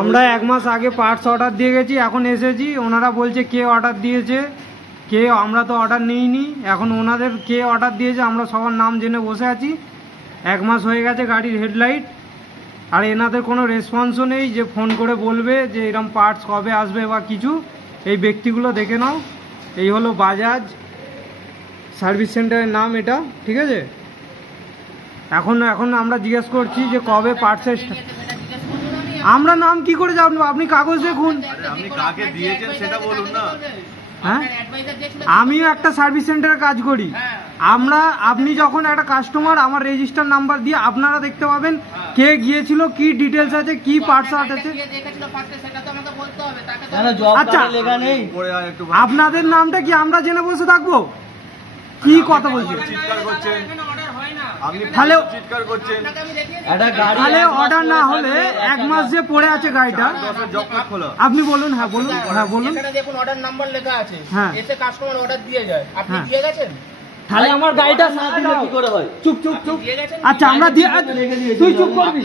আমরা 1 মাস আগে parts order দিয়ে গেছি, এখন এসেছি, ওনারা বলছে কে অর্ডার দিয়েছে, কে, আমরা তো অর্ডার নিইনি। এখন ওনাদের কে অর্ডার দিয়েছে আমরা সবার নাম জেনে বসে আছি। 1 মাস হয়ে গেছে গাড়ির হেডলাইট, আর এনাদের কোনো রেসপন্সও নেই যে ফোন করে বলবে যে এরকম পার্টস কবে আসবে বা কিছু। এই ব্যক্তিগুলো দেখে নাও, এই হলো বাজাজ সার্ভিস সেন্টারের নাম এটা, ঠিক আছে। এখন আমরা জিজ্ঞেস করছি যে কবে পার্টসের, আমরা নাম কি করে জানবো? আপনি কাগজ দেখুন, আপনি কাকে দিয়েছেন সেটা বলুন না। হ্যাঁ, আমিও একটা সার্ভিস সেন্টারে কাজ করি। আপনি যখন একটা কাস্টমার, আমার রেজিস্টার নাম্বার দিয়ে আপনারা দেখতে পাবেন কে গিয়েছিল, কি ডিটেলস আছে, কি পার্টস আছে। আচ্ছা, আপনাদের নামটা কি আমরা জেনে বসে থাকবো? কি কথা বলছেন? তাহলে অর্ডার না হলে 1 মাস যে পড়ে আছে গাড়িটা, আপনি বলুন। হ্যাঁ বলুন, হ্যাঁ বলুন। দেখুন অর্ডার নাম্বার লেখা আছে, হ্যাঁ, এতে কাস্টমার অর্ডার দিয়ে যায়, আপনি দিয়ে গেছেন? তাহলে আমার গাড়িটা সাথে কি করে হয়? চুপ চুপ চুপ। আচ্ছা, আমরা দিয়ে, তুই চুপ করবি।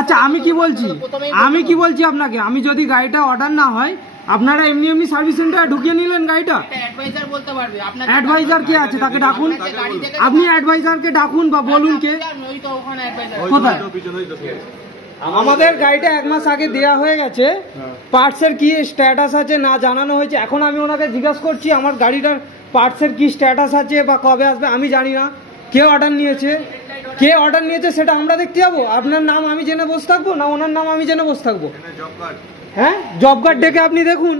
আচ্ছা, আমি কি বলছি আপনাকে, আমি যদি গাড়িটা অর্ডার না হয়, আপনারা এমনি সার্ভিস সেন্টারে ঢুকিয়ে নিলেন গাড়িটা? অ্যাডভাইজার কে আছে তাকে ডাকুন, আপনি অ্যাডভাইজারকে ডাকুন বা বলুন কে কোথায়। আমাদের গাড়িটা 1 মাস আগে দেয়া হয়ে গেছে, পার্টসের কি স্ট্যাটাস আছে না জানানো হয়েছে। এখন আমি ওনাকে জিজ্ঞাসা করছি আমার গাড়িটার পার্টসের কি স্ট্যাটাস আছে বা কবে আসবে, আমি জানি না। কে অর্ডার নিয়েছে সেটা আমরা দেখতে যাবো? আপনার নাম আমি জেনে বসে থাকবো না ওনার নাম আমি জেনে বসে থাকবো? হ্যাঁ, জব কার্ড ডেকে আপনি দেখুন,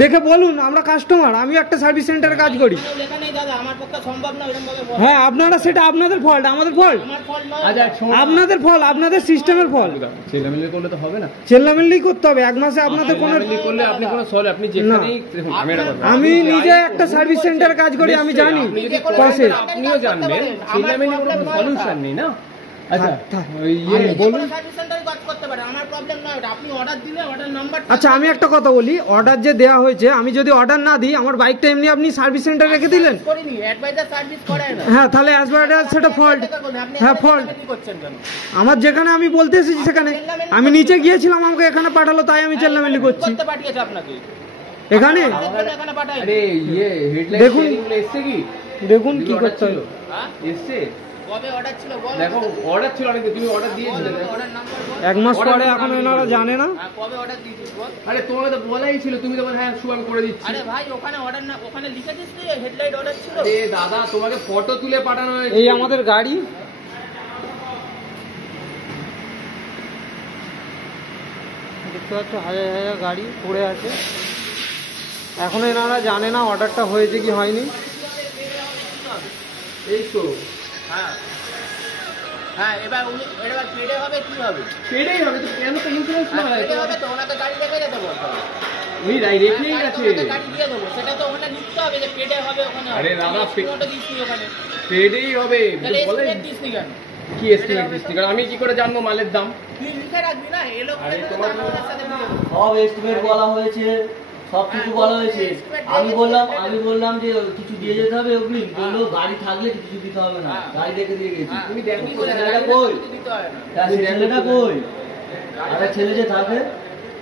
দেখে বলুন। আমরা কাস্টমার, আমিও একটা সার্ভিস সেন্টারে কাজ করি। হ্যাঁ, আপনারা, সেটা আপনাদের ফল্ট, আমাদের ফল্ট, আপনাদের ফল্ট, আপনাদের সিস্টেমের ফল্ট। চেল্লামিল্লি করলে তো হবে না, চেল্লামিল্লি করতে হবে 1 মাসে আপনাদের কোনো করলে আপনি কোনো সরি, আপনি যেখানেই, আমি নিজে একটা সার্ভিস সেন্টারে কাজ করি, আমি জানি প্রসেস। আপনিও জানবেন, চেল্লামিল্লি কোনো সলিউশন নেই না। আচ্ছা, আমি একটা কথা বলি, অর্ডার যে দেওয়া হয়েছে, আমি যদি অর্ডার না দিই, আমার বাইকটা এমনি আপনি সার্ভিস সেন্টারে রেখে দিলেন। হ্যাঁ, তাহলে সেটা ফল্ট। হ্যাঁ, ফল্ট আমার। যেখানে আমি বলতে এসেছি সেখানে আমি নিচে গিয়েছিলাম, আমাকে এখানে পাঠালো, তাই আমি চেল্লামিল্লি করছি এখানে। দেখুন কি করতে হবে। দেখো, অর্ডার ছিল অনেক, তুমি অর্ডার দিয়েছিলে 1 মাস পরে, এখন ওনারা জানে না। আরে তোমাকে তো বলাই ছিল, তুমি তো হ্যাঁ শু আমি করে দিচ্ছি। আরে ভাই, ওখানে অর্ডার না, ওখানে লিখেছিস তুই হেডলাইট অর্ডার ছিল। এ দাদা, তোমাকে ফটো তুলে পাঠানো হয়েছে। এই আমাদের গাড়ি, দেখতে পাচ্ছ হাজার হাজার গাড়ি পড়ে আছে। এখন এনারা জানে না অর্ডারটা হয়েছে কি হয়নি। এই তো, হ্যাঁ, এবার পেডে হবে, কি হবে? পেডেই হবে তো, কেন তো ইন্স্যুরেন্স না হয়? পেডে হবে তো, ওনাকে গাড়ি রেখে যেতে বলতে হবে। ওই রেখেই গেছে, গাড়ি দিয়ে দেবো, সেটা তো ওখানে লিখতে হবে যে পেডে হবে ওখানে। আরে দাদা, ওখানে পেডেই হবে বলে দিসনি কেন? কি এস্টিমেট দিসনি কারণ আমি কি করে জানবো মালের দাম? তুই লিখে রাখবি না, এলো সব এস্টিমেট বলা হয়েছে, সবকিছু বলা হয়েছে। আমি বললাম যে কিছু দিয়ে যেতে হবে, ওগুলি বললো গাড়ি থাকলে কিছু দিতে হবে না, গাড়ি দেখে দিয়ে গেছি। তুমি দেখো ছেলেটা কই? ছেলেটা কই? আরে ছেলে যে থাকে,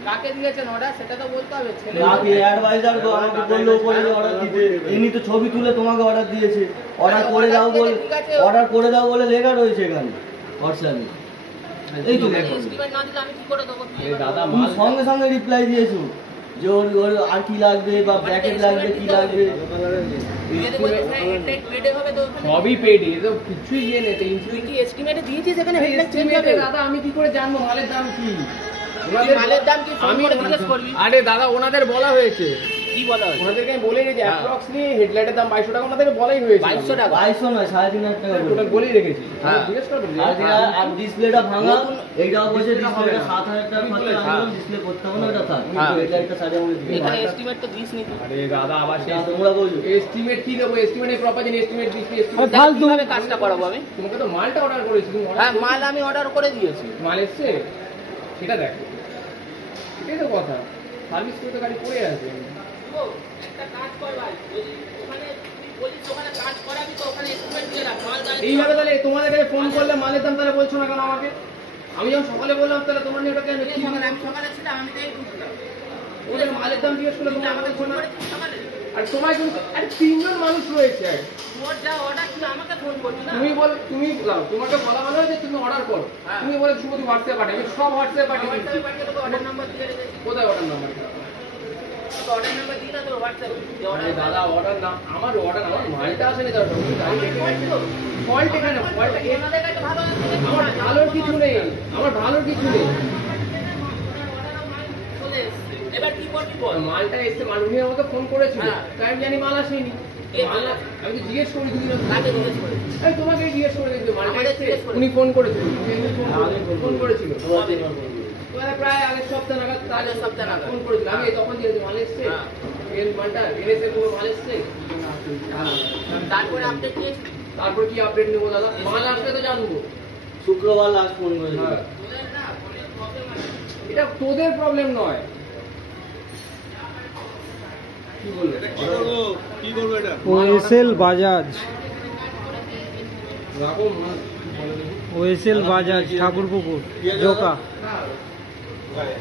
কাকে দিয়েছেন অর্ডার সেটা তো বলতে হবে। ছেলে অ্যাডভাইজার তো আমাকে বললো পরে অর্ডার দিতে, এমনি তো ছবি তুলে তোমাকে অর্ডার দিয়েছে। অর্ডার করে দাও বলে লেখা রয়েছে এখানে হোয়াটসঅ্যাপে। এই তো দেখো, দাদা তুমি সঙ্গে সঙ্গে রিপ্লাই দিয়েছো যে ওর আর কি লাগবে বা ব্র্যাকেট লাগবে, কি লাগবে। সবই পেডে, তো কিছুই ইয়ে নেই। এস্টিমেটে দিয়েছিস এখানে? দাদা আমি কি করে জানবো মালের দাম কি? মালের দাম কি আমি জিজ্ঞেস করবি? আরে দাদা, ওনাদের বলা হয়েছে। কি বলা হয়েছে? ওনাদেরকে আমি বলে গেছি অ্যাপ্রক্সলি হেডলাইটের দাম 2200 টাকা, ওনাদেরকে বলাই হয়েছে। 2200 টাকা? 2200 নয়, 3500 টাকা ওটা বলেই রেখেছি। হ্যাঁ, জিজ্ঞেস করবেন। আর ডিসপ্লেটা ভাঙা, এইটাও বলছে ডিসপ্লেটা 7000 টাকা খরচা হলো, ডিসপ্লে করতে হবে না, এটা থাক। হেডলাইটটা সারিয়ে আমাকে দিই। এখানে এস্টিমেট তো দিসনি তুই। আরে দাদা, আবার সেই তোমরা বলছো এস্টিমেট কি দেবো? এস্টিমেট এই প্রপার জানি, এস্টিমেট দিচ্ছি। এস্টিমেট ফালতু ভাবে কাজটা করাবো আমি? তোমাকে তো মালটা অর্ডার করেছি। হ্যাঁ, মাল আমি অর্ডার করে দিয়েছি। মাল এসছে সেটা দেখো, এটাই তো কথা। সার্ভিস করে তো গাড়ি পড়ে আছে। একটা কাজ কর ভাই, ওখানে বলিস ওখানে কাজ করাবি তো ওখানে এস্টিমেট দিয়ে রাখ। এইভাবে তাহলে তোমাদের কাছে ফোন করলে মালের দাম তাহলে বলছো না কেন আমাকে? আমি যখন সকালে বললাম তাহলে তোমার নিয়ে ওটা কেন কি আমি সকালে ছিলাম, আমি তাই ঢুকলাম। ওদের মালের দাম জিজ্ঞেস করলে তুমি তোমার আমাকে আমাকে ফোন শোনা করেছিস সকালে? আর তোমায় কিন্তু আরে 3 জন মানুষ রয়েছে তোর যা অর্ডার ছিল আমাকে ফোন করবি না? তুমি বলো তোমাকে বলা হলো যে তুমি অর্ডার করো হ্যাঁ। তুমি বলে শুধু হোয়াটসঅ্যাপ পাঠাবে আমি সব হোয়াটসঅ্যাপ পাঠিয়ে হোয়াটসঅ্যাপে দিচ্ছি পাঠিয়ে দেবো, অর্ডার নাম্বার দিয়ে রেখেছি। কোথায় অর্ডার নাম্বার অর্ডার নাম্বার দিয়ে না তোর হোয়াটসঅ্যাপে। যে আরে order- দাদা অর্ডার না আমার মালটা আসেনি দাদা আমার fault তো। ফল্ট এখানে ফল্ট ওনাদের কাছে ভালো আছে। আমার ভালোর কিছু নেই আমার ভালোর কিছু নেই চলে এসছে। এবার কি করবি বল? মালটা এসে উনি আমাকে ফোন করেছিল হ্যাঁ। তাই আমি জানি মাল আসেনি কে মাল মাল আসে? আমি তো জিজ্ঞেস করি দুদিন কাকে জিজ্ঞেস করেছিস? আমি তোমাকে জিজ্ঞেস করে দেখবে মালটা আমাদের এসছে জিজ্ঞেস করেছে। উনি ফোন করেছিল ফোন আমি করেছিল দুবার তিনবার ফোন করেছি। মানে প্রায় আগের সপ্তাহ নাগাদ আগের সপ্তাহ নাগাদ। ফোন করেছিল আমি তখন দিয়েছি মাল এসছে হ্যাঁ। মালটা এনেছে পুরো মাল এসছে হ্যাঁ। তারপরে আপডেট দিয়েছি। তারপর কি আপডেট নেবো দাদা মাল আসলে তো জানবো শুক্রবার লাস্ট ফোন করেছিল। হ্যাঁ। তোদের না ফোনের প্রবলেম আছে। এটা তোদের প্রবলেম নয় কি বলবো কি করবো এটা? ওএসএল বাজাজ, রাখো মাল ওএসএল বাজাজ ঠাকুরপুকুর জোকা। হ্যাঁ